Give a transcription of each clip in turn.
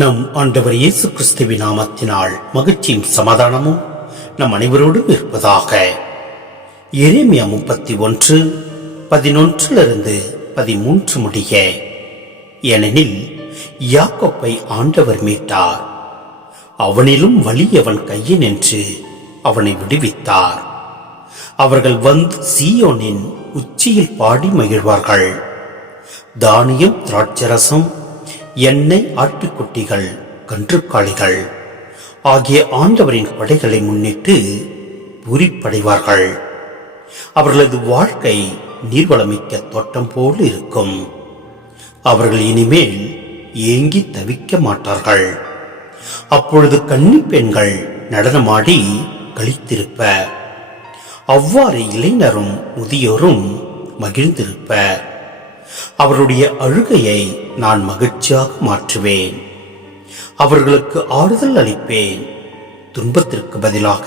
நம் ஆண்டவர் இயேசு கிறிஸ்துவின் நாமத்தினால் மகிழ்ச்சியும் சமாதானமும் நம் அனைவரோடும் இருப்பதாக. எரேமியா 31:11-13 முடிய. ஏனெனில் யாக்கோப்பை ஆண்டவர் மீட்டார், அவனிலும் வலியவன் கையில் நின்று அவனை விடுவித்தார். அவர்கள் வந்து சீயோனின் உச்சியில் பாடி மகிழ்வார்கள். தானியம், திராட்சரசம், எண்ணெய், ஆட்டுக்குட்டிகள், கன்றுக்காளிகள் ஆகிய ஆண்டவரின் படைகளை முன்னிட்டு பூரிப்படைவார்கள். அவர்களது வாழ்க்கை நீர்வளமிக்க தோட்டம் போல் இருக்கும். அவர்கள் இனிமேல் ஏங்கி தவிக்க மாட்டார்கள். அப்பொழுது கன்னி பெண்கள் நடனமாடி களித்திருப்ப, அவ்வாறு இளைஞரும் முதியோரும் மகிழ்ந்திருப்ப. அவருடைய அழுகையை நான் மகிழ்ச்சியாக மாற்றுவேன். அவர்களுக்கு ஆறுதல் அளிப்பேன். துன்பத்திற்கு பதிலாக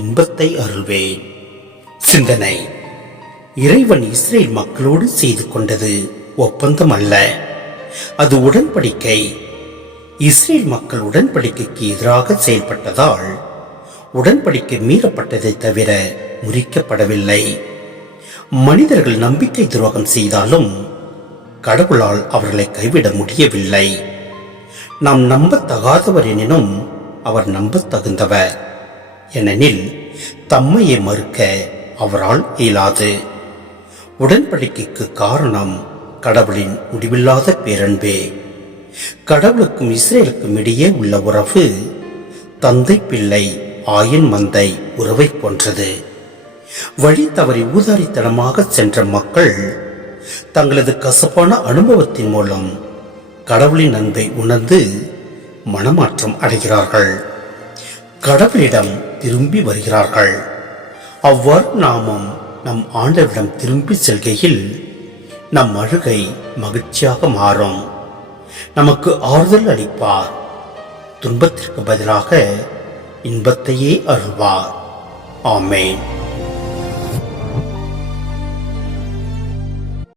இன்பத்தை அருள்வேன். சிந்தனை: இறைவன் இஸ்ரேல் மக்களோடு செய்து கொண்டது ஒப்பந்தம் அல்ல, அது உடன்படிக்கை. இஸ்ரேல் மக்கள் உடன்படிக்கைக்கு எதிராக செயல்பட்டதால் உடன்படிக்கை மீறப்பட்டதை தவிர முறிக்கப்படவில்லை. மனிதர்கள் நம்பிக்கை துரோகம் செய்தாலும் கடவுளால் அவர்களை கைவிட முடியவில்லை. நாம் நம்பத்தகாதவர் எனினும் அவர் நம்பத்தகுந்தவர். ஏனெனில் தம்மையை மறுக்க அவரால் இயலாது. உடன்படிக்கைக்கு காரணம் கடவுளின் முடிவில்லாத பேரன்பே. கடவுளுக்கும் இஸ்ரேலுக்கும் இடையே உள்ள உறவு தந்தை பிள்ளை, ஆயன் மந்தை உறவை போன்றது. வழி தவறி ஊதாரித்தனமாக சென்ற மக்கள் தங்களது கசப்பான அனுபவத்தின் மூலம் கடவுளின் அன்பை உணர்ந்து மனமாற்றம் அடைகிறார்கள். கடவுளிடம் திரும்பி வருகிறார்கள். அவ்வாறு நாமும் நம் ஆண்டவரிடம் திரும்பி செல்கையில் நம் அழுகை மகிழ்ச்சியாக மாறும். நமக்கு ஆறுதல் அளிப்பார். துன்பத்திற்கு பதிலாக இன்பத்தையே அருள்வார். ஆமேன்.